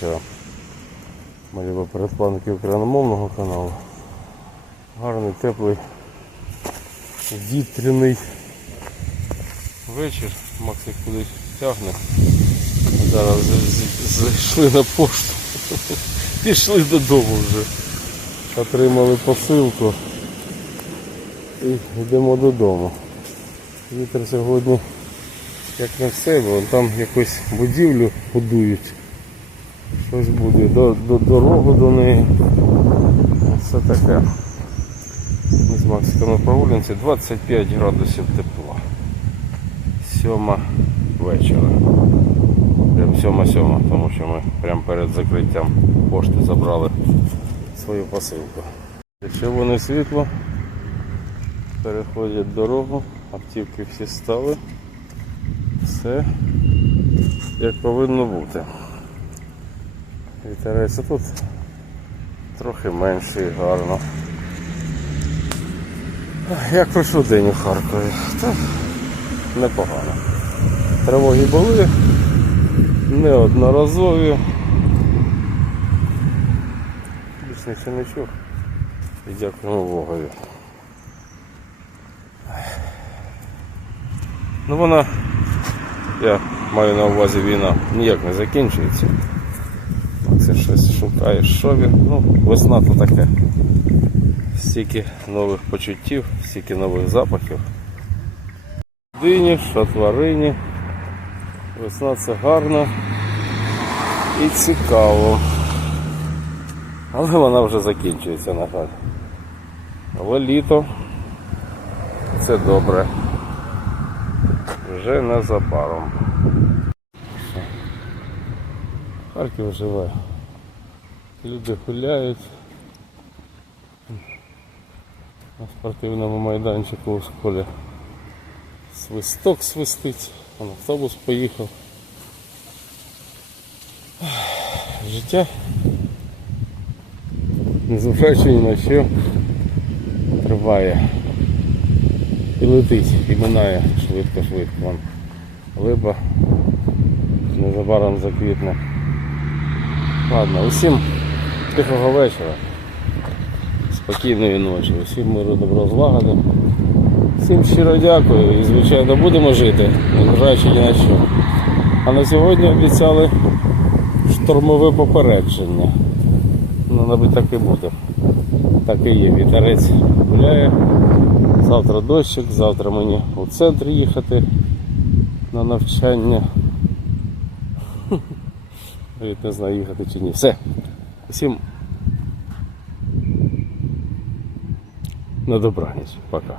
вечора. Малюва передпланки україномовного каналу. Гарний, теплий, вітряний вечір. Максик кудись тягне. Зараз зайшли на пошту. Пішли додому вже. Отримали посилку і йдемо додому. Вітер сьогодні як не в себе, там якусь будівлю будують. Щось буде, до, до дорогу до неї. Все таке. Ми з Максиком на прогулянці 25 градусів тепла. Сьома вечора. Прям сьома-сьома, тому що ми прямо перед закриттям пошти забрали свою посилку. Червоне світло. Переходять дорогу, автівки всі стали. Все як повинно бути. Вітерець тут трохи менший, гарно. Як пройшов день у Харкові? Та непогано. Тривоги були неодноразові. Більш нічого не чув. І дякуємо Богові. Ну вона, я маю на увазі війна, ніяк не закінчується. Це щось шукаєш, що він. Ну, весна то таке. Стільки нових почуттів, стільки нових запахів. Дині, шатварині. Весна це гарно і цікаво. Але вона вже закінчується, на жаль. Але літо це добре. Вже незабаром. Харків живе. Люди гуляють. На спортивному майданчику у школі свисток свистить, автобус поїхав. Життя, незважаючи ні на що, триває. І летить, і минає швидко-швидко. Липа незабаром заквітне. Ладно, усім тихого вечора. Спокійної ночі, усім миру добро злагоди. Всім щиро дякую і звичайно будемо жити, незважаючи ні на що. А на сьогодні обіцяли штормове попередження. Ну, мабуть, так і буде. Так і є. Вітерець гуляє. Завтра дощик, завтра мені у центр їхати на навчання. Навіть не знаю їхати чи ні. Все. Всім на добраніч. Пока.